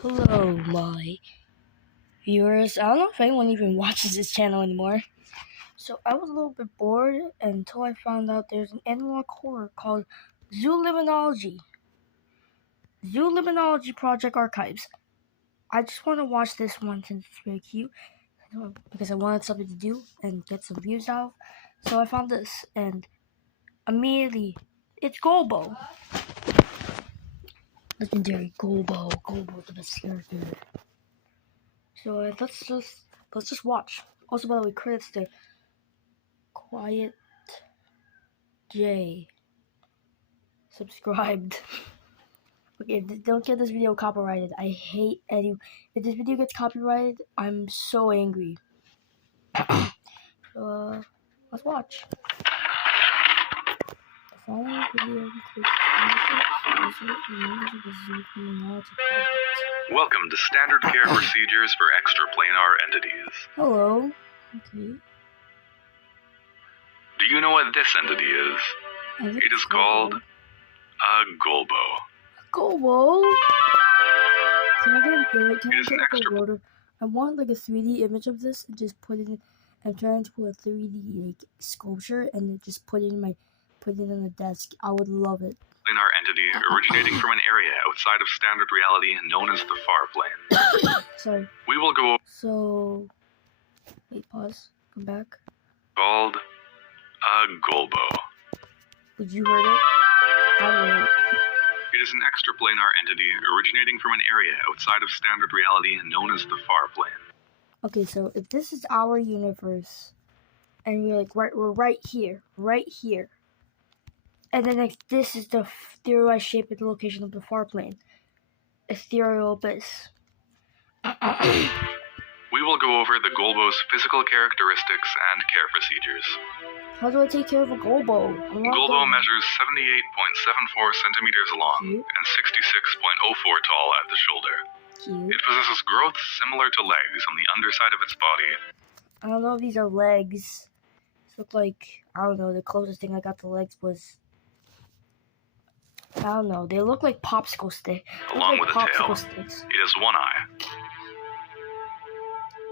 Hello, my viewers. I don't know if anyone even watches this channel anymore. So I was a little bit bored until I found out there's an analog horror called Zoolimonology. Zoolimonology Project Archives. I just want to watch this one since it's very cute. Because I wanted something to do and get some views out. So I found this and immediately it's Golbo. Legendary Golbo. Golbo, the best character. So let's just watch. Also, by the way, credits to Quiet J. Subscribed. Okay, don't get this video copyrighted. I hate any. If this video gets copyrighted, I'm so angry. So let's watch. The following video includes members of the zoological project. Welcome to Standard Care Procedures for Extraplanar Entities. Hello. Okay. Do you know what this entity is? It is called a Golbo. Golbo? Can I get an extra... photo? I want like a 3D image of this and just put it in. I'm trying to put a 3D like sculpture and then just put it in the desk. I would love it. Planar entity originating from an area outside of standard reality known as the far plane. Sorry. We will go... So... Wait, pause. Come back. Called a Golbo. Did you heard it? I will. It is an extraplanar entity originating from an area outside of standard reality known as the far plane. Okay, so if this is our universe, and we're like, we're right here, and then like, this is the theorized shape of the location of the far plane. Ethereal abyss. We will go over the Golbo's physical characteristics and care procedures. How do I take care of a Golbo? Golbo measures 78.74 centimeters long and 66.04 tall at the shoulder. Cute. It possesses growth similar to legs on the underside of its body. I don't know if these are legs. These look like, I don't know, the closest thing I got to legs was, I don't know, they look like popsicle sticks. Along with a tail, sticks. it has one eye.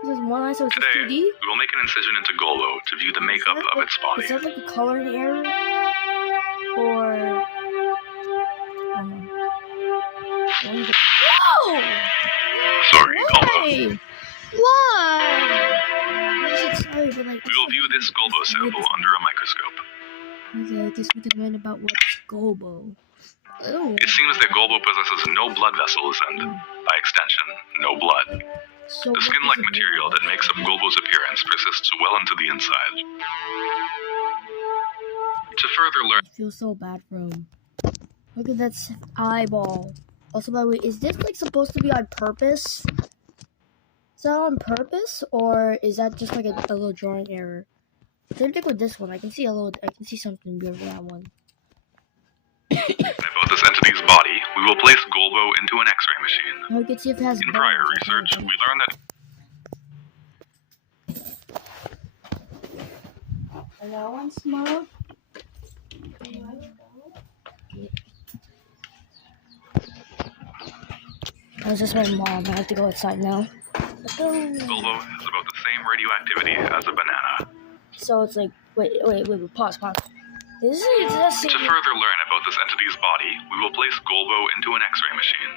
This is one eye, so it's Today, 2D? we will make an incision into Golbo to view the makeup of its body. Is that like a coloring error? Or... I don't know. No! Sorry, Golbo. Why? Sorry, but like... We will view this Golbo sample under a microscope. Okay, I guess we can learn about what's Golbo. Ew. It seems that Golbo possesses no blood vessels and, by extension, no blood. So the skin-like material that makes up Golbo's appearance persists well into the inside. To further learn... I feel so bad for him. Look at that eyeball. Also, by the way, is this like supposed to be on purpose? Is that on purpose, or is that just like a little drawing error? Same thing with this one. I can see something weird with that one. About this entity's body, we will place Golbo into an X-ray machine. Now we can see if it has In prior research, we learned that... Hello, one smoke. Oh, is this my mom? I have to go outside now. Golbo has about the same radioactivity as a banana. So it's like, wait, pause. To further learn about this entity's body, we will place Golbo into an X-ray machine.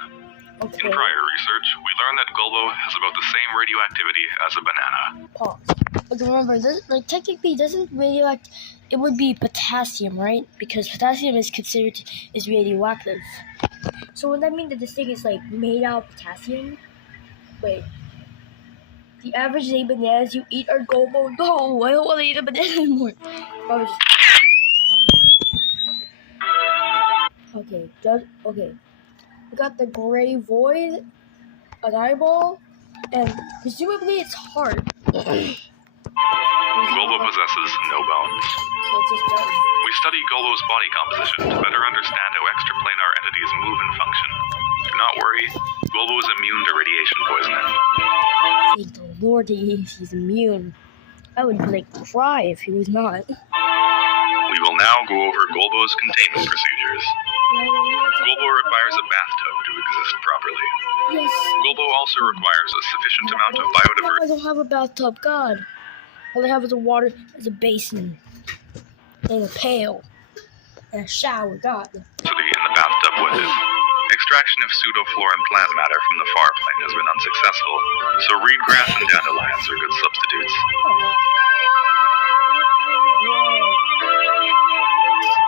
Okay. In prior research, we learned that Golbo has about the same radioactivity as a banana. Pause. Okay, remember, this, like, technically doesn't radioact. It would be potassium, right? Because potassium is considered radioactive. So would that mean that this thing is like made out of potassium? Wait. The average day bananas you eat are Golbo. No, I don't want to eat a banana anymore. Okay, we got the gray void, an eyeball, and presumably it's hard. Golbo possesses no bones. So it's just done. We study Golbo's body composition to better understand how extraplanar entities move and function. Do not worry, Golbo is immune to radiation poisoning. Thank the Lord he's immune. I would cry if he was not. We will now go over Golbo's containment procedures. Golbo requires a bathtub to exist properly. Yes. Gulbo also requires a sufficient amount of No, biodiversity. I don't have a bathtub. God. All I have is a water, is a basin, and a pail, and a shower. God. In the bathtub with it. Extraction of pseudoflora plant matter from the far plain has been unsuccessful, so reed grass and dandelions are good substitutes.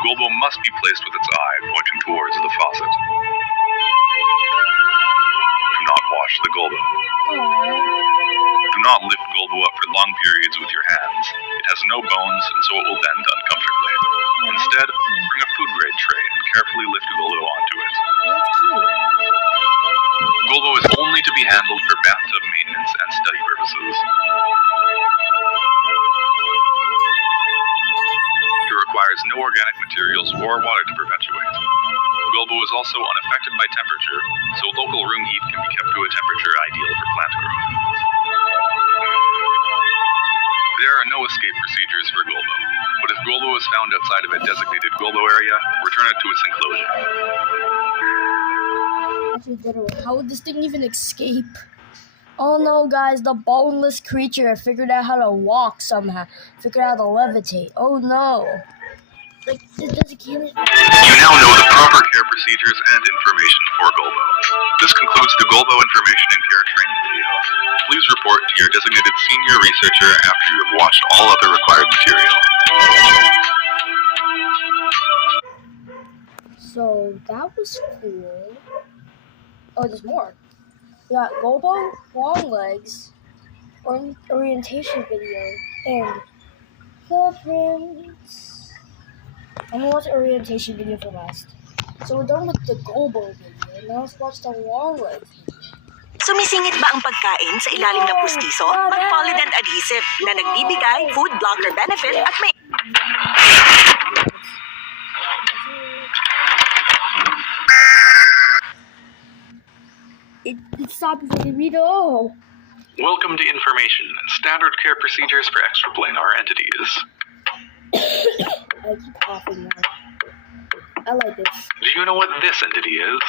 Gulbo must be placed with its eye pointing towards the faucet. Do not wash the Gulbo. Do not lift Gulbo up for long periods with your hands. It has no bones, and so it will bend uncomfortably. Instead, bring a food-grade tray and carefully lift Gulbo onto it. That's cute. Gulbo is only to be handled for bathtub maintenance and study purposes. It requires no organic materials or water to perpetuate. Gulbo is also unaffected by temperature, so local room heat can be kept to a temperature ideal for plant growth. There are no escape procedures for Gulbo, but if Gulbo is found outside of a designated Gulbo area, return it to its enclosure. How would this thing even escape? Oh no, guys, the boneless creature figured out how to walk somehow. Figured out how to levitate. Oh no. Like, this doesn't kill it. You now know the proper care procedures and information for Gulbo. This concludes the Gulbo Information and Care Training video. Please report to your designated senior researcher after you have watched all other required material. So, that was cool. Oh, there's more. We got Gulbo, long legs, orientation video, and footprints. I'm gonna watch the orientation video for last. So we're done with the Gulbo video. Now let's watch the long legs video. Sumisingit ba ang pagkain sa ilalim ng pustiso? Mag-polydent adhesive na nagbibigay food blocker benefit at may... It stopped before the video. Welcome to Information, standard care procedures for extraplanar entities. I keep coughing now. I like this. Do you know what this entity is?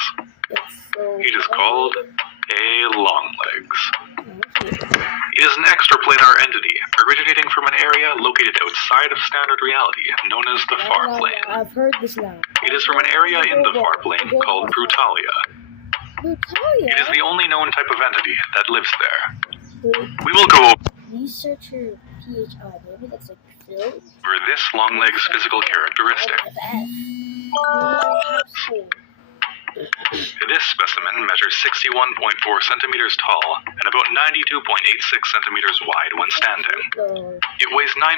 It's so It is called a longlegs. Okay. It is an extraplanar entity originating from an area located outside of standard reality, known as the far plane. I've heard this now. It is from an area in the far plane called Brutalia. It is the only known type of entity that lives there. We will go Researcher PHI. Maybe that's like Phil. over this longlegs physical characteristic. This specimen measures 61.4 centimeters tall and about 92.86 centimeters wide when standing. It weighs 9.5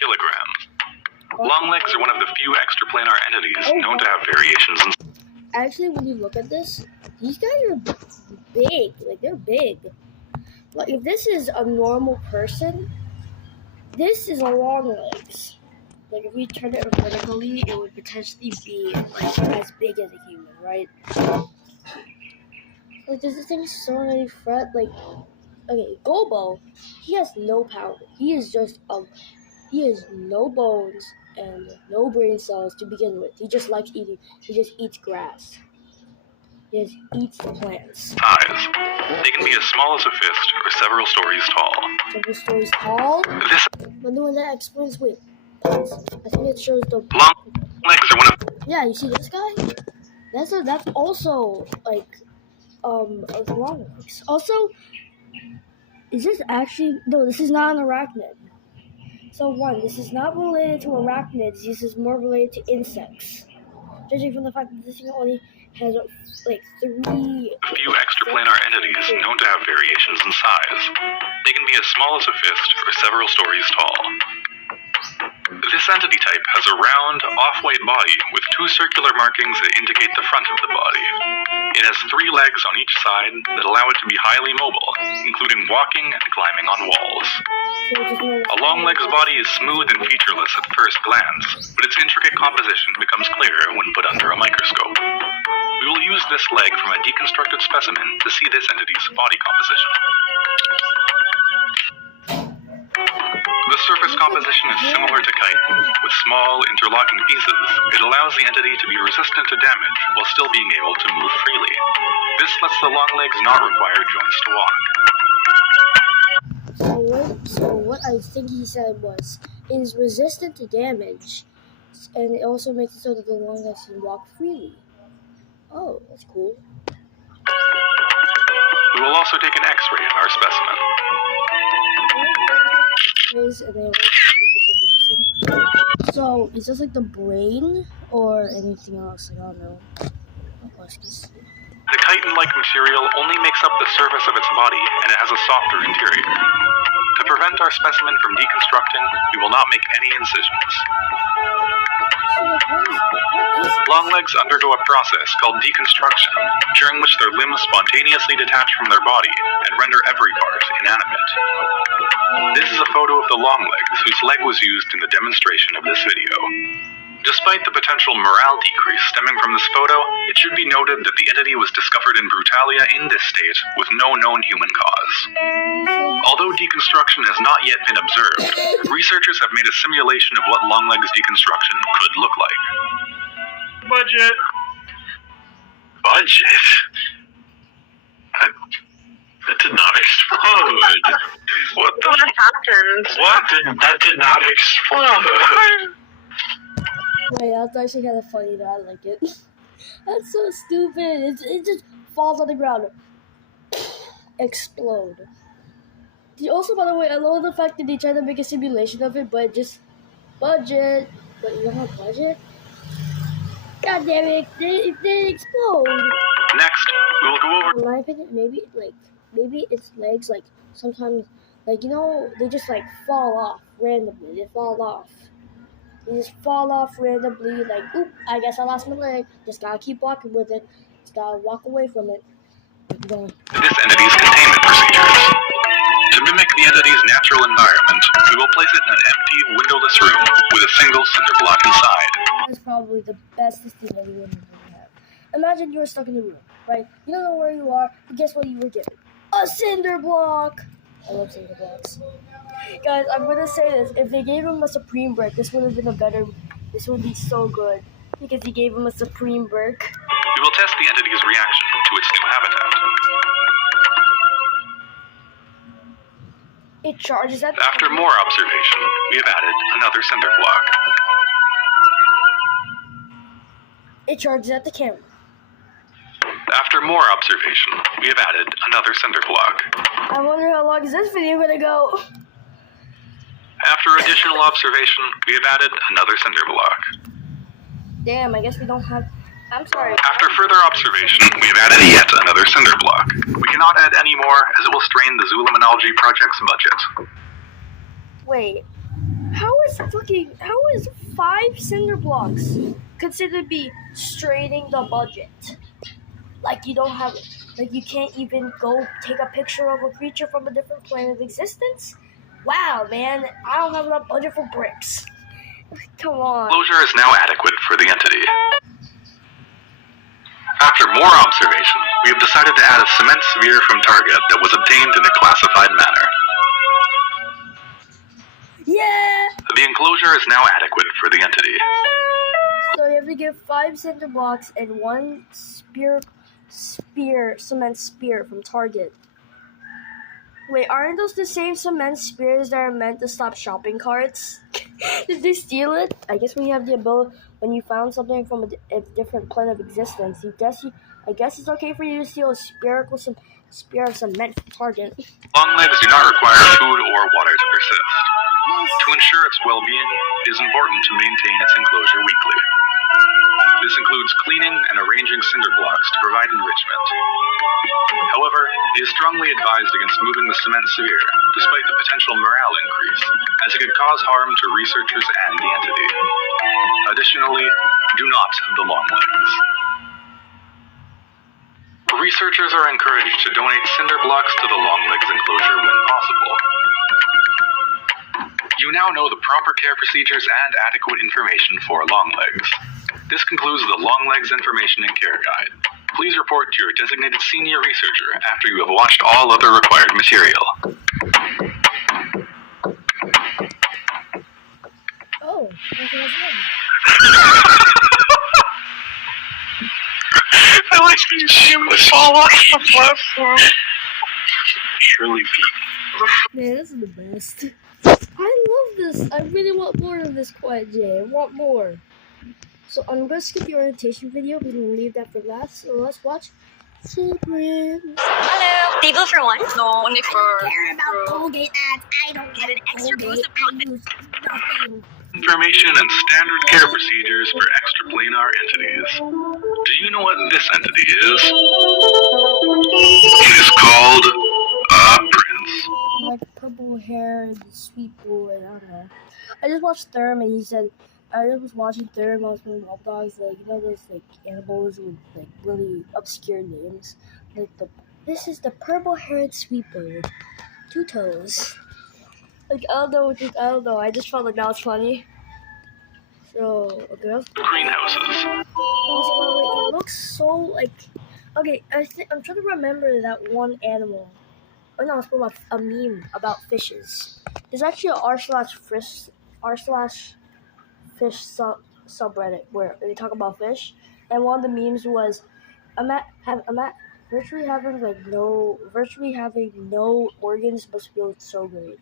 kilograms. Longlegs are one of the few extraplanar entities known to have variations in... Actually, when you look at this, these guys are big. Like, they're big. Like, if this is a normal person, this is a long legs. Like, if we turn it vertically, it would potentially be, like, as big as a human, right? Like, this thing so many fret, like, okay, Gulbo, he has no power. He is just, he has no bones and no brain cells to begin with. He just likes eating, he just eats grass. He just eats plants. Size. They can be as small as a fist or several stories tall. Several stories tall? This But no, that explains, wait, pause. I think it shows the... longlegs are one of... Yeah, you see this guy? That's also, like, long legs. Also, is this actually... No, this is not an arachnid. So, one, this is not related to arachnids. This is more related to insects. Judging from the fact that this thing only has, like, 3... A few extraplanar entities known to have variations in size. They can be as small as a fist or several stories tall. This entity type has a round, off-white body with two circular markings that indicate the front of the body. It has 3 legs on each side that allow it to be highly mobile, including walking and climbing on walls. A longleg's body is smooth and featureless at first glance, but its intricate composition becomes clearer when put under a microscope. We will use this leg from a deconstructed specimen to see this entity's body composition. The The surface composition is similar to chitin. With small, interlocking pieces, it allows the entity to be resistant to damage while still being able to move freely. This lets the long legs not require joints to walk. So what I think he said was, it is resistant to damage, and it also makes it so that the long legs can walk freely. Oh, that's cool. We will also take an X-ray in our specimen. And they so, is this like the brain or anything else? I don't know. The chitin-like material only makes up the surface of its body, and it has a softer interior. To prevent our specimen from deconstructing, we will not make any incisions. Long legs undergo a process called deconstruction, during which their limbs spontaneously detach from their body and render every part inanimate. This is a photo of the long legs whose leg was used in the demonstration of this video. Despite the potential morale decrease stemming from this photo, it should be noted that the entity was discovered in Brutalia in this state with no known human cause. Although deconstruction has not yet been observed, researchers have made a simulation of what Longlegs deconstruction could look like. Budget? That did not explode. What happened? That did not explode. Wait, that's actually kind of funny that I like it. That's so stupid. It just falls on the ground. Explode. Also, by the way, I love the fact that they tried to make a simulation of it, but just budget. But you don't have budget? God damn it, it didn't explode. Next, we will go over... In my opinion, maybe its legs, like, sometimes, like, you know, they just, like, fall off randomly. They fall off. They just fall off randomly, like, oop, I guess I lost my leg. Just gotta keep walking with it. Just gotta walk away from it. This entity's containment procedures. To mimic the entity's natural environment, we will place it in an empty, windowless room with a single cinder block inside. That's probably the bestest thing anyone would ever have. Imagine you were stuck in a room, right? You don't know where you are, but guess what you were given? A cinder block! I love cinder blocks. Guys, I'm gonna say this. If they gave him a Supreme Brick, this would have been this would be so good. Because he gave him a Supreme Brick. We will test the entity's reaction to its new habitat. It charges at... After more observation, we have added another cinder block. It charges at the camera. After more observation, we have added another cinder block. I wonder how long is this video gonna go? After additional observation, we have added another cinder block. Damn, I guess we don't have... I'm sorry. After further observation, we have added yet another cinder block. We cannot add any more, as it will strain the zoolimonology project's budget. Wait, how is 5 cinder blocks considered to be straining the budget? Like you don't have, like you can't even go take a picture of a creature from a different plane of existence? Wow, man, I don't have enough budget for bricks. Come on. Closure is now adequate for the entity. After more observation, we have decided to add a cement sphere from Target that was obtained in a classified manner. Yeah! The enclosure is now adequate for the entity. So you have to give 5 cinder blocks and 1 cement spear from Target. Wait, aren't those the same cement spears that are meant to stop shopping carts? Did they steal it? I guess when you have the ability, when you found something from a different plane of existence, I guess it's okay for you to steal a spear of cement from Target. Longlegs do not require food or water to persist. To ensure its well-being, it is important to maintain its enclosure weekly. This includes cleaning and arranging cinder blocks to provide enrichment. However, it is strongly advised against moving the cement sphere, despite the potential morale increase, as it could cause harm to researchers and the entity. Additionally, do not the long legs. Researchers are encouraged to donate cinder blocks to the long legs enclosure when possible. You now know the proper care procedures and adequate information for long legs. This concludes the Long Legs Information and Care Guide. Please report to your designated senior researcher after you have watched all other required material. fall off the platform. Surely be. Man, this is the best. I love this. I really want more of this Quiet J. I want more. So I'm gonna skip the orientation video. We're gonna leave that for last. So let's watch Sequins. Hello. Table for one? No, only for. I don't care about Colgate ads. I don't Get an extra Colgate. boost of I confidence. use nothing. Information and standard care procedures for extraplanar entities. Do you know what this entity is? It is called a prince. Like purple hair and sweet boy. I don't know. I just watched Therm and he said I was watching Therm. I was playing Wild Dogs, like those like animals with like really obscure names. Like this is the purple haired sweet bird. 2 toes. Like I don't know. I just felt like that was funny. So okay. Greenhouses. Also, wait, it looks so like okay. I'm trying to remember that one animal. Oh no, it's about a meme about fishes. There's actually an r/fish subreddit where they talk about fish, and one of the memes was virtually having no organs must feel so great.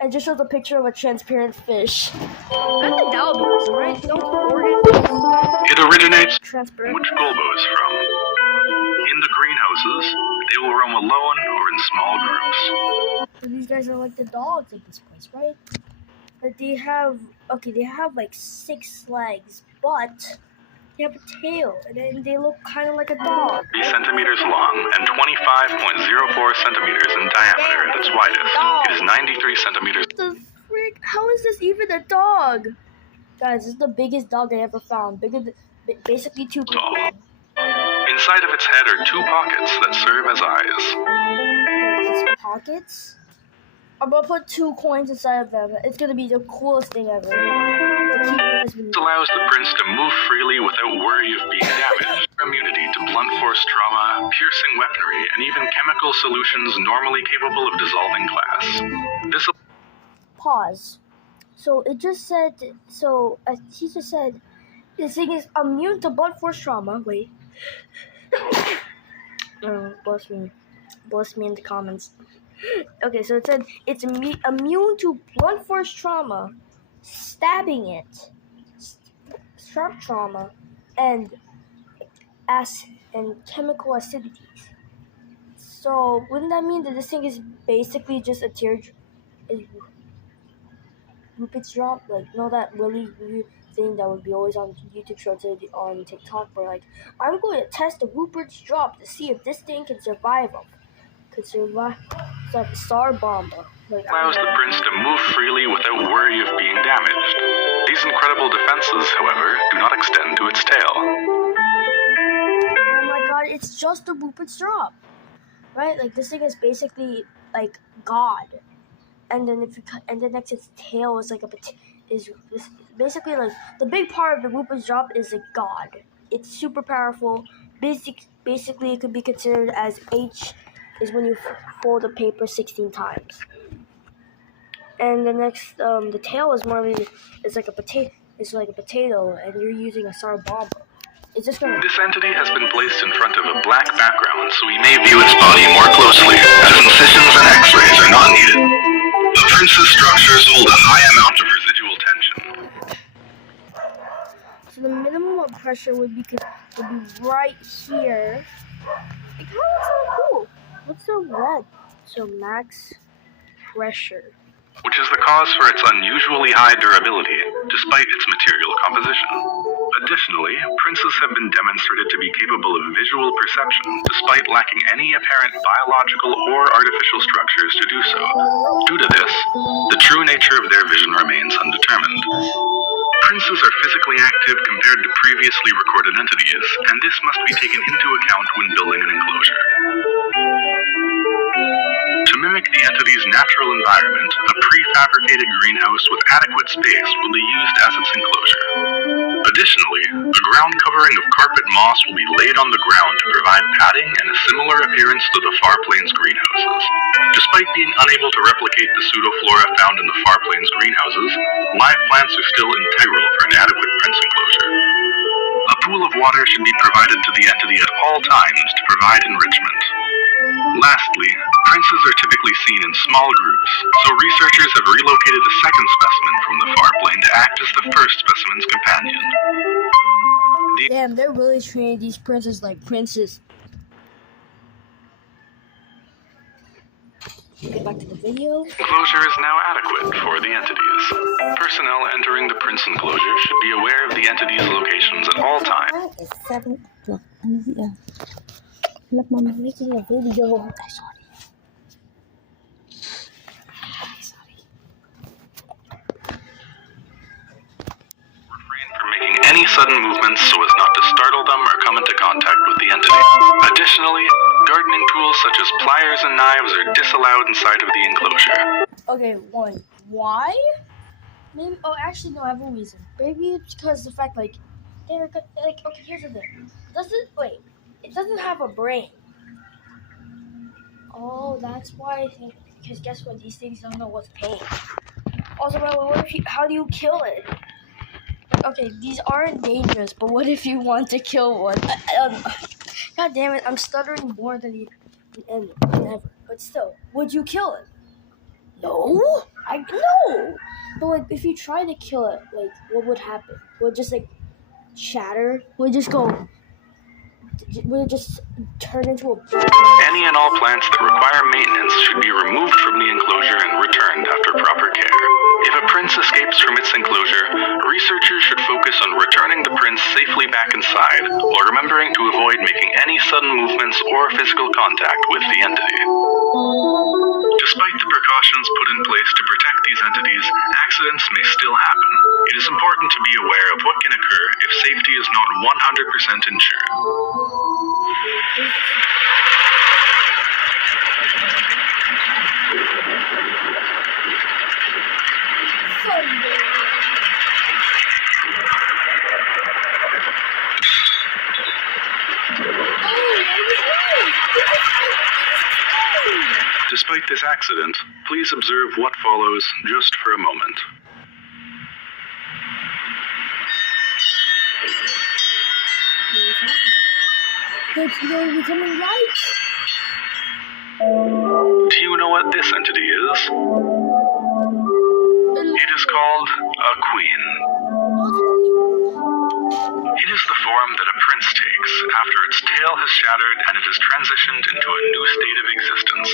And just shows a picture of a transparent fish. I think that would be awesome, right? No organs. It originates Transparent. which Golbo is from. In the greenhouses, they will roam alone or in small groups. So these guys are like the dogs of this place, right? Like they have like 6 legs, but they have a tail, and then they look kind of like a dog. 3 centimeters long and 25.04 centimeters in diameter at its widest. It is 93 centimeters. What the frick? How is this even a dog? Guys, this is the biggest dog I ever found. Bigger than basically 2 people. Tall. Inside of its head are 2 pockets that serve as eyes. Its pockets? I'm gonna put 2 coins inside of them. It's gonna be the coolest thing ever. This allows the prince to move freely without worry of being damaged. Immunity to blunt force trauma, piercing weaponry, and even chemical solutions normally capable of dissolving glass. This Pause. So it just said. So he just said this thing is immune to blunt force trauma. Wait. Bless me in the comments. Okay, so it said it's immune to blunt force trauma, stabbing it, sharp trauma, and chemical acidities. So wouldn't that mean that this thing is basically just a Rupit's drop? Like, that really weird thing that would be always on YouTube shorts on TikTok, where like, I'm going to test a Rupert's drop to see if this thing can survive them. It's like a star bomber. Like, allows the prince to move freely without worry of being damaged. These incredible defenses, however, do not extend to its tail. Oh my god, it's just a Rupert's drop, right? Like this thing is basically like God, and then next its tail is like basically like the big part of the Rupert's drop is a God. It's super powerful. Basically, it could be considered as H is when you fold a paper 16 times. And the next, the tail is it's like a potato, and you're using a star bomber. It's just gonna. This entity has been placed in front of a black background, so we may view its body more closely, as incisions and X-rays are not needed. The prince's structures hold a high amount of residual tension. So the minimum of pressure would be right here. Like, how is so cool? What's so red? So max pressure. Which is the cause for its unusually high durability, despite its material composition. Additionally, princes have been demonstrated to be capable of visual perception, despite lacking any apparent biological or artificial structures to do so. Due to this, the true nature of their vision remains undetermined. Princes are physically active compared to previously recorded entities, and this must be taken into account when building an enclosure. To mimic the entity's natural environment, a prefabricated greenhouse with adequate space will be used as its enclosure. Additionally, a ground covering of carpet moss will be laid on the ground to provide padding and a similar appearance to the Far Plains greenhouses. Despite being unable to replicate the pseudoflora found in the Far Plains greenhouses, live plants are still integral for an adequate prince enclosure. A pool of water should be provided to the entity at all times to provide enrichment. Lastly, princes are typically seen in small groups, so researchers have relocated a second specimen from the far plane to act as the first specimen's companion. Damn, they're really treating these princes like princes. Get back to the video. Enclosure is now adequate for the entities. Personnel entering the prince enclosure should be aware of the entity's locations at all times. It's 7 o'clock. Look, Mom, I'm making a video. Refrain from making any sudden movements so as not to startle them or come into contact with the entity. Additionally, gardening tools such as pliers and knives are disallowed inside of the enclosure. Okay, one. Why? Maybe. Oh, actually, no. I have a reason. Maybe it's because the fact, like, they're like. Okay, here's the thing. It doesn't have a brain. Oh, that's why I think. Because guess what? These things don't know what's pain. Also, how do you kill it? Okay, these aren't dangerous, but what if you want to kill one? God damn it! I'm stuttering more than ever. But still, would you kill it? No, no. But like, if you try to kill it, like, what would happen? Would it just like shatter? Would it just go? Would it just turn into a? Any and all plants that require maintenance should be removed from the enclosure and returned after proper care. If a prince escapes from its enclosure, researchers should focus on returning the prince safely back inside, while remembering to avoid making any sudden movements or physical contact with the entity. Despite the precautions put in place to protect these entities, accidents may still happen. It is important to be aware of what can occur if safety is not 100% ensured. Despite this accident, please observe what follows just for a moment. They're becoming light. Do you know what this entity is? It is called a queen. It is the form that a prince takes after its tail has shattered and it has transitioned into a new state of existence.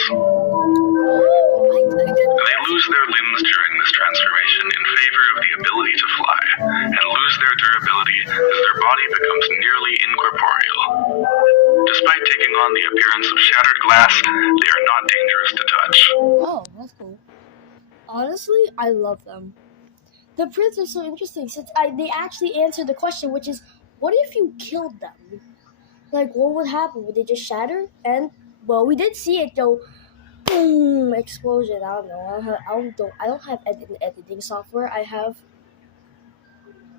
They lose their limbs during this transformation in favor of the ability to fly, and lose their durability as their body becomes nearly incorporeal. Despite taking on the appearance of shattered glass, they are not dangerous to touch. Oh, that's cool. Honestly, I love them. The prints are so interesting since they actually answered the question, which is, what if you killed them? Like, what would happen? Would they just shatter? And, well, we did see it though. Boom! Explosion. I don't know. I don't have editing software. I have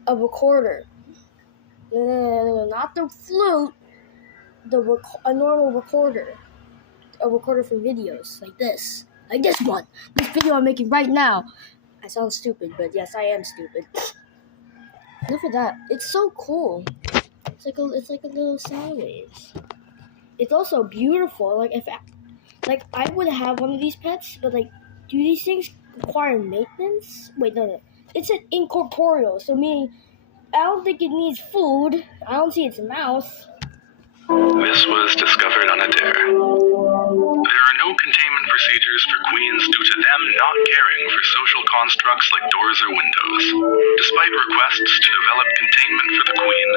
a recorder. No, not the flute. A normal recorder. A recorder for videos like this. Like this one. This video I'm making right now. I sound stupid, but yes, I am stupid. Look at that. It's so cool. It's like a little sound waves. It's also beautiful. Like I would have one of these pets, but like, do these things require maintenance? Wait, no. It's an incorporeal, so meaning I don't think it needs food. I don't see its mouth. This was discovered on a dare. There are no containment procedures for queens due to them not caring for social constructs like doors or windows. Despite requests to develop containment for the queen,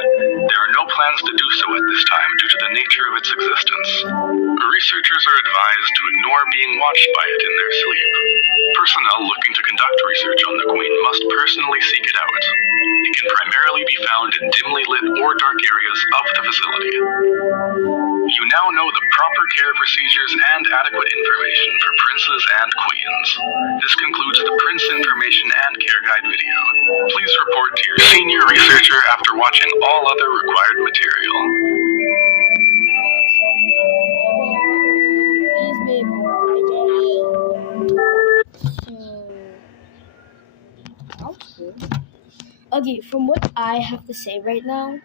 there are no plans to do so at this time due to the nature of its existence. Researchers are advised to ignore being watched by it in their sleep. Personnel looking to conduct research on the queen must personally seek it out. It can primarily be found in dimly lit or dark areas of the facility. You now know the proper care procedures and adequate information for princes and queens. This concludes the Prince Information and Care Guide video. Please report to your senior researcher after watching all other required material. Please be more. Okay, from what I have to say right now,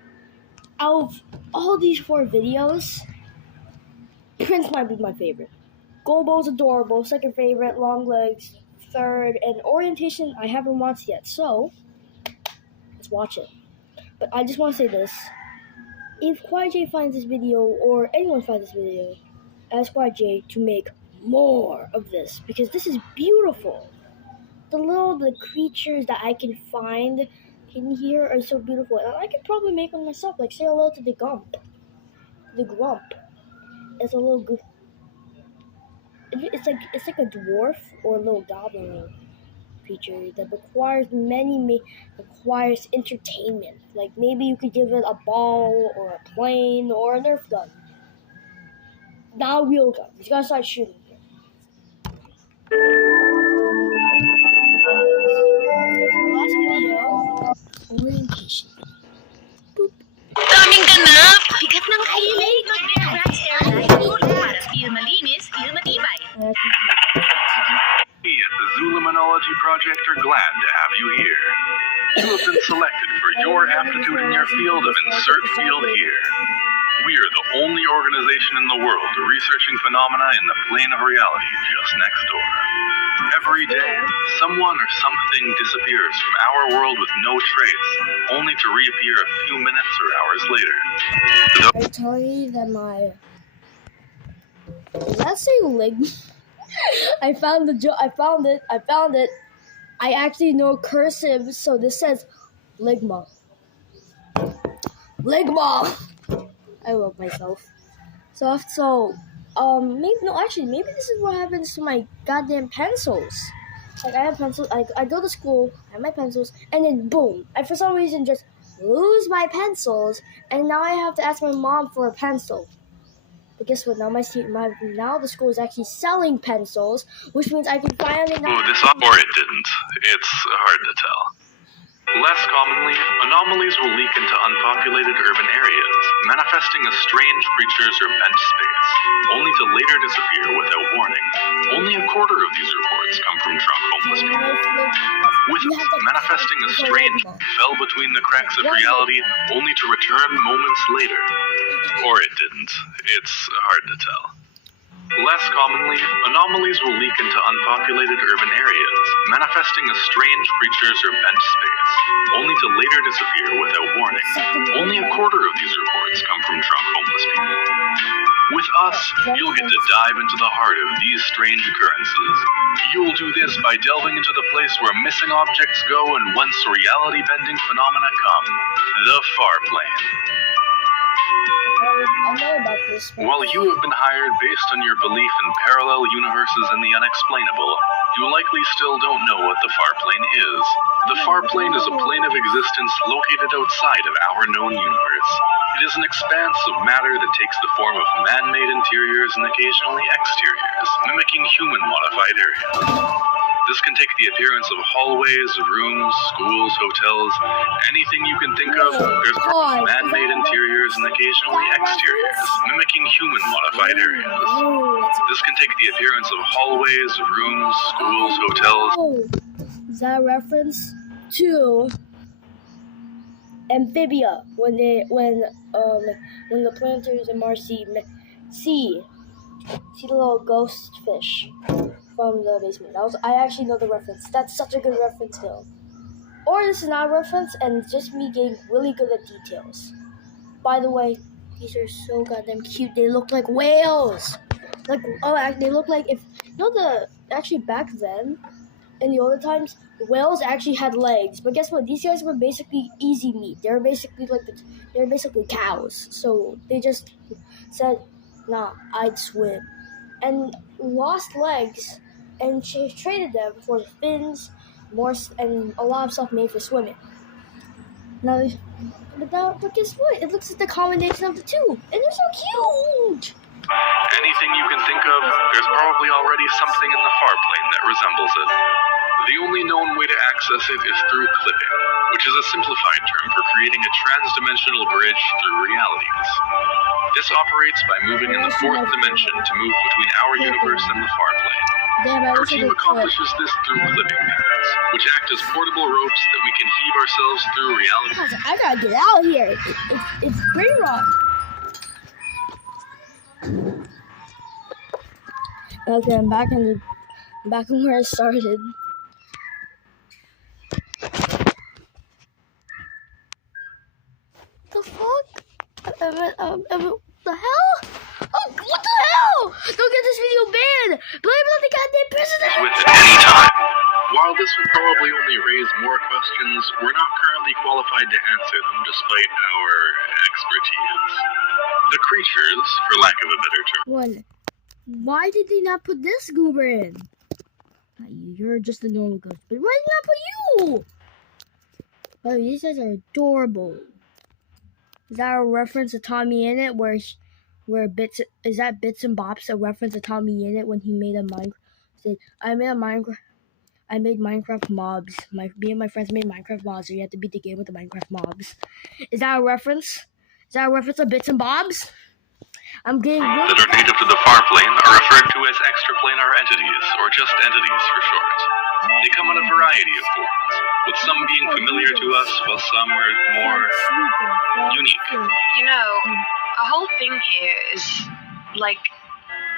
out of all these 4 videos, Prince might be my favorite. Golbo's adorable, second favorite, long legs, third, and orientation I haven't watched yet, so let's watch it. But I just want to say this. If QuietJ finds this video, or anyone finds this video, ask QuietJ to make more of this, because this is beautiful. The creatures that I can find in here are so beautiful, and I could probably make them myself, like say hello to the Grump. The Grump. It's a little good. It's like a dwarf or a little goblin creature that requires requires entertainment. Like maybe you could give it a ball or a plane or a Nerf gun. Not a real gun. You gotta start shooting here. Last video, orientation. Boop. Daming ganap! Bigat ng hilig! Mag-Bearbrax Airline Cool para feel malinis, feel matibay. We at the Zoolimonology Project are glad to have you here. You have been selected for your aptitude in your field of insert field here. We are the only organization in the world researching phenomena in the plane of reality just next door. Every day, someone or something disappears from our world with no trace, only to reappear a few minutes or hours later. I tell you that did that say leg? I found it. I actually know cursive, so this says Ligma. Ligma! I love myself. Maybe this is what happens to my goddamn pencils. Like I have pencils, I go to school, I have my pencils, and then boom, I for some reason just lose my pencils, and now I have to ask my mom for a pencil. But guess what? Now now the school is actually selling pencils, which means I can finally. Or it didn't. It's hard to tell. Less commonly, anomalies will leak into unpopulated urban areas, manifesting as strange creatures or bench space, only to later disappear without warning. Only a quarter of these reports come from drunk homeless people. With manifesting as strange, fell between the cracks of reality, only to return moments later. Or it didn't. It's hard to tell. Less commonly, anomalies will leak into unpopulated urban areas, manifesting as strange creatures or bench space, only to later disappear without warning. Only a quarter of these reports come from drunk homeless people. With us, you'll get to dive into the heart of these strange occurrences. You'll do this by delving into the place where missing objects go and once reality-bending phenomena come, the far plane. I know about this. While you have been hired based on your belief in parallel universes and the unexplainable, you likely still don't know what the far plane is. The far plane is a plane of existence located outside of our known universe. It is an expanse of matter that takes the form of man-made interiors and occasionally exteriors, mimicking human-modified areas. This can take the appearance of hallways, rooms, schools, hotels, anything you can think of. There's man-made interiors and occasionally exteriors, mimicking human-modified areas. This can take the appearance of hallways, rooms, schools, hotels. Is that a reference to Amphibia when the planters and Marcy see the little ghost fish from the basement. I actually know the reference. That's such a good reference though. Or this is not a reference and it's just me getting really good at details. By the way, these are so goddamn cute. They look like whales. They look like actually back then, in the older times, whales actually had legs. But guess what? These guys were basically easy meat. They were basically cows. So they just said, "Nah, I'd swim," and lost legs, and traded them for fins, and a lot of stuff made for swimming. But guess what? It looks like the combination of the two, and they're so cute. Anything you can think of, there's probably already something in the far plane that resembles it. The only known way to access it is through clipping, which is a simplified term for creating a trans-dimensional bridge through realities. This operates by moving in the fourth dimension to move between our universe and the far plane. Damn, I Our wish I team could clip. accomplishes this through clipping pads, which act as portable ropes that we can heave ourselves through reality. Guys, I gotta get out of here. It's brain rot. Okay, I'm back in where I started. The fuck? The hell? Oh, what the hell? Don't get this video banned. Blame it on the goddamn president. With at any time. While this would probably only raise more questions, we're not currently qualified to answer them despite our expertise. The creatures, for lack of a better term. One. Why did they not put this goober in? Not you. You're just a normal ghost. But why did they not put you? Oh, these guys are adorable. Is that a reference to Tommy Innit where Bits is that Bits and Bops a reference to Tommy Innit when he made a Minecraft? Said, I made Minecraft mobs. Me and my friends made Minecraft mobs, so you have to beat the game with the Minecraft mobs. Is that a reference? Is that a reference to Bits and Bobs? I'm getting that are native to the far plane are referred to as extraplanar entities, or just entities for short. They come in a variety of forms, with some being familiar to us, while some are more unique. You know, a whole thing here is, like,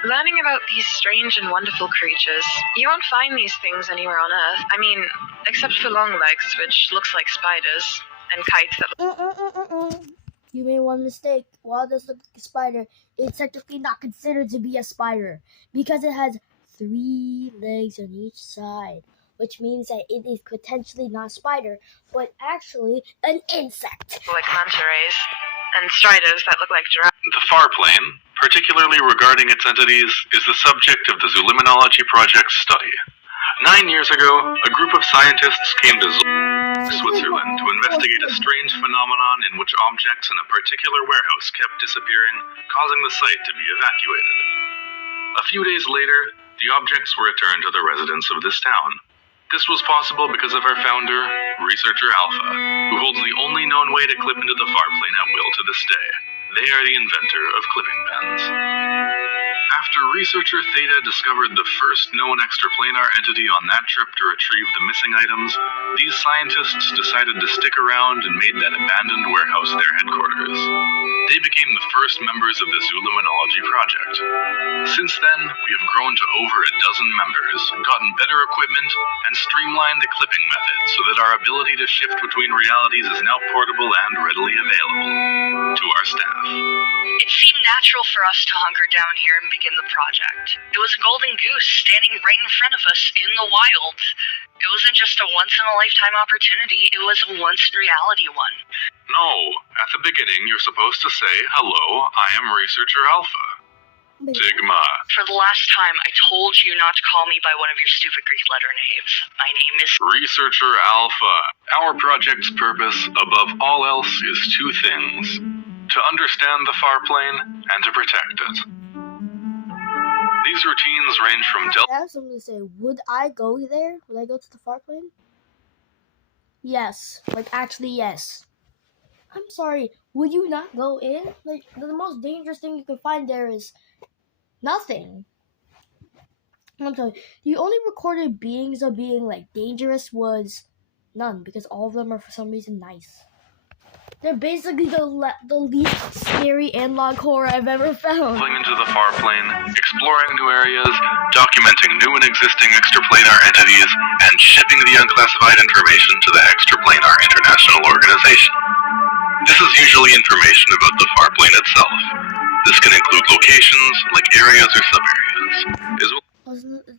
learning about these strange and wonderful creatures. You won't find these things anywhere on Earth. I mean, except for Longlegs, which looks like spiders, and kites that... You made one mistake. While this looks like a spider, it's technically not considered to be a spider because it has 3 legs on each side, which means that it is potentially not a spider, but actually an insect. like manta rays, and striders that look like giraffes. The far plane, particularly regarding its entities, is the subject of the zoolimonology project's study. 9 years ago, a group of scientists came to Switzerland to investigate a strange phenomenon in which objects in a particular warehouse kept disappearing, causing the site to be evacuated. A few days later, the objects were returned to the residents of this town. This was possible because of our founder, Researcher Alpha, who holds the only known way to clip into the far plane at will to this day. They are the inventor of clipping pens. After researcher Theta discovered the first known extraplanar entity on that trip to retrieve the missing items, these scientists decided to stick around and made that abandoned warehouse their headquarters. They became the first members of the zoolimonology project. Since then, we have grown to over a dozen members, gotten better equipment, and streamlined the clipping method so that our ability to shift between realities is now portable and readily available to our staff. It seemed natural for us to hunker down here and begin the project. It was a golden goose standing right in front of us in the wild. It wasn't just a once-in-a-lifetime opportunity, it was a once-in-reality one. No, at the beginning you're supposed to say, hello, I am Researcher Alpha. Sigma. For the last time, I told you not to call me by one of your stupid Greek letter names. My name is... Researcher Alpha. Our project's purpose, above all else, is 2 things. To understand the far plane, and to protect it. These routines range from I have something to say. Would I go there? Would I go to the far plane? Yes. Like, actually, yes. I'm sorry. Would you not go in? Like, the most dangerous thing you can find there is nothing. I'm sorry. The only recorded beings of being, like, dangerous was none. Because all of them are, for some reason, nice. They're basically the least scary analog horror I've ever found. Going into the far plane, exploring new areas, documenting new and existing extraplanar entities, and shipping the unclassified information to the Extraplanar International Organization. This is usually information about the far plane itself. This can include locations, like areas or sub-areas, as well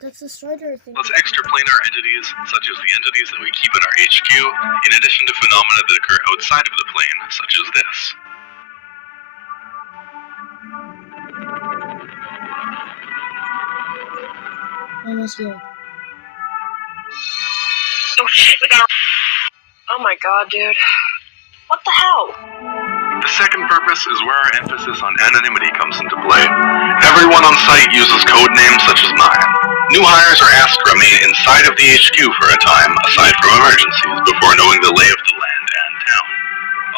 That's the strider thing. as extraplanar entities, such as the entities that we keep in our HQ, in addition to phenomena that occur outside of the plane, such as this. Almost here. Oh shit, we gotta... Oh my god, dude. What the hell? The second purpose is where our emphasis on anonymity comes into play. Everyone on site uses code names such as mine. New hires are asked to remain inside of the HQ for a time, aside from emergencies, before knowing the lay of the land and town.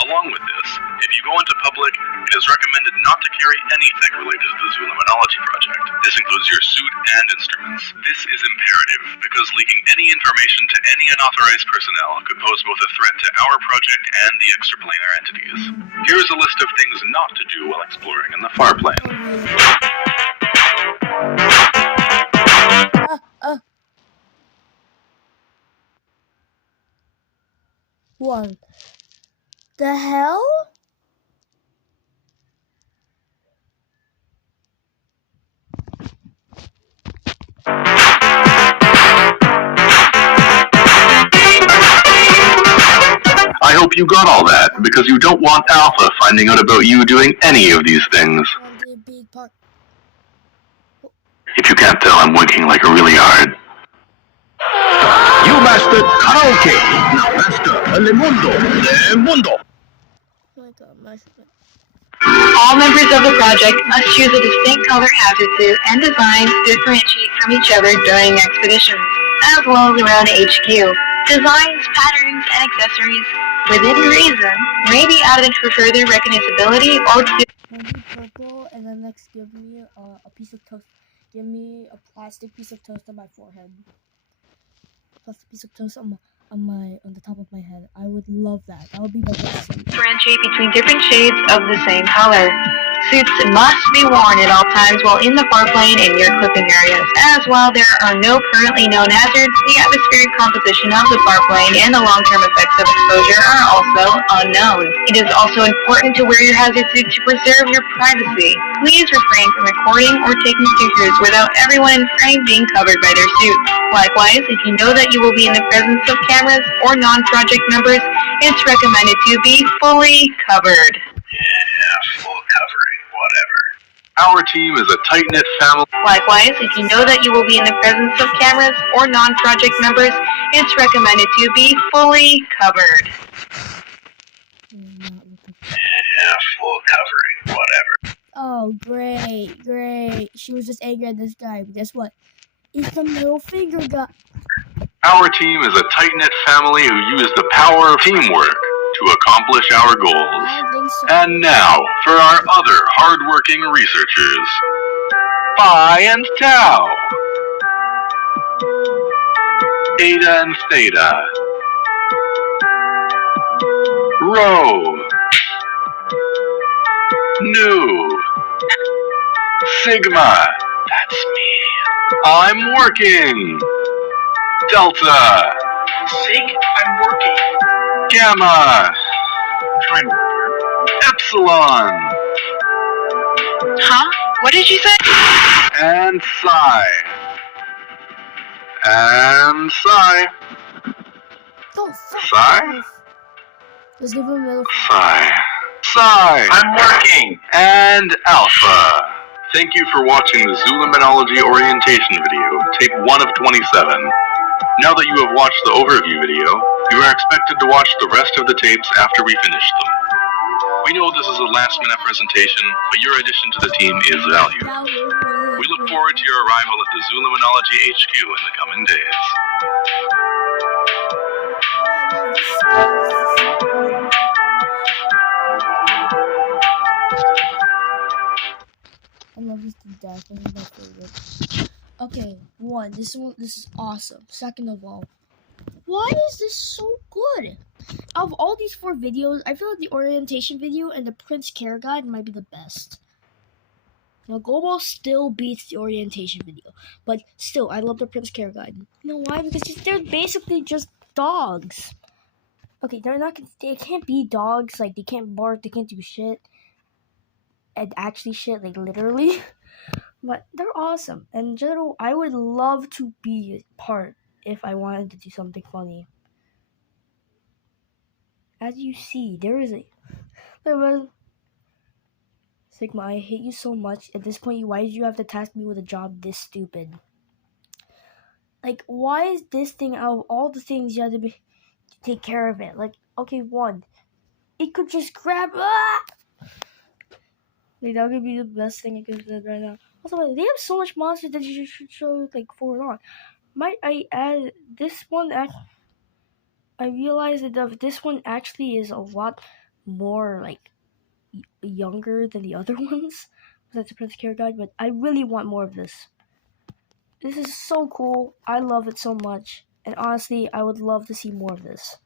Along with this, if you go into public, it it is recommended not to carry anything related to the zoolimonology project. This includes your suit and instruments. This is imperative because leaking any information to any unauthorized personnel could pose both a threat to our project and the extraplanar entities. Here is a list of things not to do while exploring in the far plane. One. The hell? I hope you got all that, because you don't want Alpha finding out about you doing any of these things. If you can't tell, I'm winking like really hard. You mastered karaoke. Now master el mundo. Oh my god, All members of the project must choose a distinct color hazard suit and design to differentiate from each other during expeditions, as well as around HQ. Designs, patterns, and accessories, within reason, may be added for further recognizability or to purple, and then next give me a piece of toast. Give me a plastic piece of toast on my forehead. Plastic piece of toast on the top of my head. I would love that. That would be my best suit. differentiate between different shades of the same color. Suits must be worn at all times while in the farplane and near clipping areas. As while there are no currently known hazards, the atmospheric composition of the farplane and the long-term effects of exposure are also unknown. It is also important to wear your hazard suit to preserve your privacy. Please refrain from recording or taking pictures without everyone in frame being covered by their suit. Likewise, if you know that you will be in the presence of cameras or non-project members, it's recommended to be fully covered. Yeah, full covering, whatever. Our team is a tight-knit family. Likewise, if you know that you will be in the presence of cameras or non-project members, it's recommended to be fully covered. Yeah, full covering, whatever. Oh, great. She was just angry at this guy, but guess what? It's the middle finger guy. Our team is a tight-knit family who use the power of teamwork to accomplish our goals. I don't think so. And now, for our other hard-working researchers. Phi and Tau. Eta and Theta. Rho. Nu. Sigma. That's me. I'm working. Delta. Sig, I'm working. Gamma. I'm trying to work here. Epsilon. Huh? What did you say? And Psi. And Psi. Oh, fuck Psi? off. Let's give him a middle finger. Psi. Psi. I'm working. And Alpha. Thank you for watching the zoolimonology orientation video, tape 1 of 27. Now that you have watched the overview video, you are expected to watch the rest of the tapes after we finish them. We know this is a last-minute presentation, but your addition to the team is valued. We look forward to your arrival at the Zoolimonology HQ in the coming days. I love this to death. This is my favorite. Okay, this is awesome. Second of all, why is this so good? Out of all these 4 videos, I feel like the orientation video and the Prince Care Guide might be the best. Now, Gobo still beats the orientation video, but still, I love the Prince Care Guide. You know why? Because they're basically just dogs. Okay, they can't be dogs. Like, they can't bark, they can't do shit. And actually shit, like, literally. But they're awesome. And in general, I would love to be part if I wanted to do something funny. As you see, there was Sigma, I hate you so much. At this point, why did you have to task me with a job this stupid? Like, why is this thing out of all the things you had to take care of it? Like, okay, 1, it could just grab. Like, that would be the best thing I could have said right now. Also, they have so much monsters that you should show, like, forward on. Might I add, this one, I realized that this one actually is a lot more, like, younger than the other ones. That's the Prince Care Guide, but I really want more of this. This is so cool. I love it so much. And honestly, I would love to see more of this.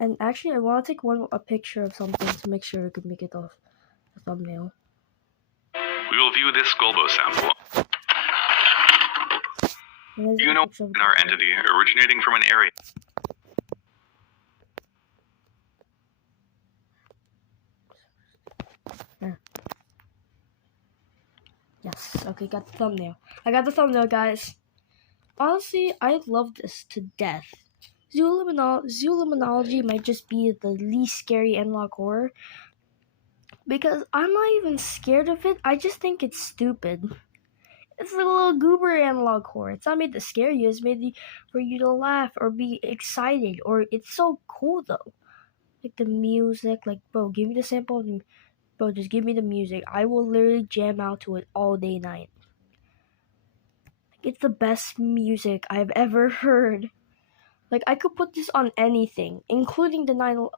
And actually, I want to take a picture of something to make sure I could make it off a thumbnail. We will view this Golbo sample. You know, in our entity originating from an area. Yes, okay, got the thumbnail. I got the thumbnail, guys. Honestly, I love this to death. Zoolimonology might just be the least scary analog horror because I'm not even scared of it. I just think it's stupid. It's like a little goober analog horror. It's not made to scare you. It's made for you to laugh or be excited. Or it's so cool though. Like the music, like bro, give me the sample. Bro, just give me the music. I will literally jam out to it all day night. It's the best music I've ever heard. Like I could put this on anything, including 9/11,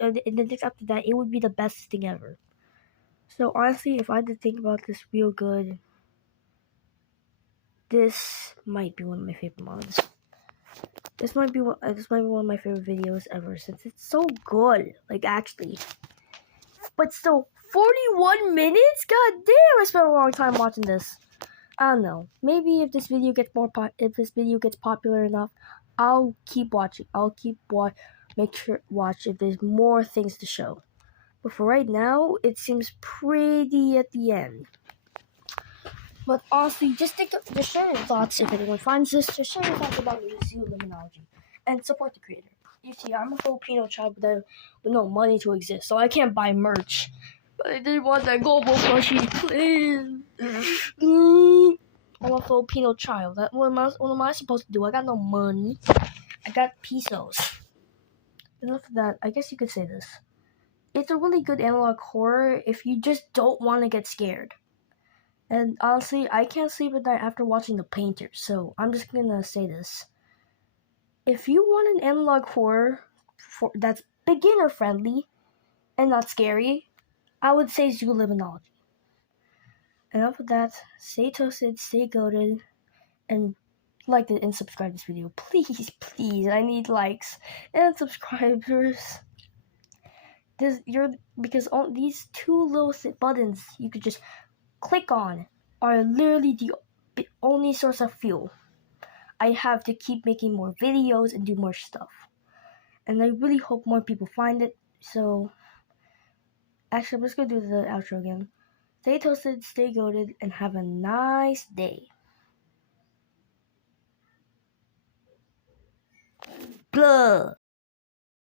and the things after that. It would be the best thing ever. So honestly, if I had to think about this real good, this might be one of my favorite mods. This might be one of my favorite videos ever since it's so good. Like actually, but still, 41 minutes. God damn, I spent a long time watching this. I don't know. Maybe if this video gets popular enough, I'll keep watching. Watch if there's more things to show. But for right now, it seems pretty at the end. But honestly, just share your thoughts if anyone finds this. Just share your thoughts about zoolimonology and support the creator. You see, I'm a Filipino child with no money to exist, so I can't buy merch. But I did want that Golbo plushie, please. I'm a Filipino child. What am I supposed to do? I got no money. I got pesos. Enough of that. I guess you could say this. It's a really good analog horror if you just don't want to get scared. And honestly, I can't sleep at night after watching The Painter, so I'm just gonna say this. If you want an analog horror that's beginner friendly and not scary, I would say zoolimonology. Enough of that. Stay toasted, stay goated, and like it and subscribe to this video. Please, please, I need likes and subscribers. Because all these two little buttons you could just click on are literally the only source of fuel I have to keep making more videos and do more stuff. And I really hope more people find it. So, actually, I'm just gonna do the outro again. Stay toasted, stay goated, and have a nice day. Blah.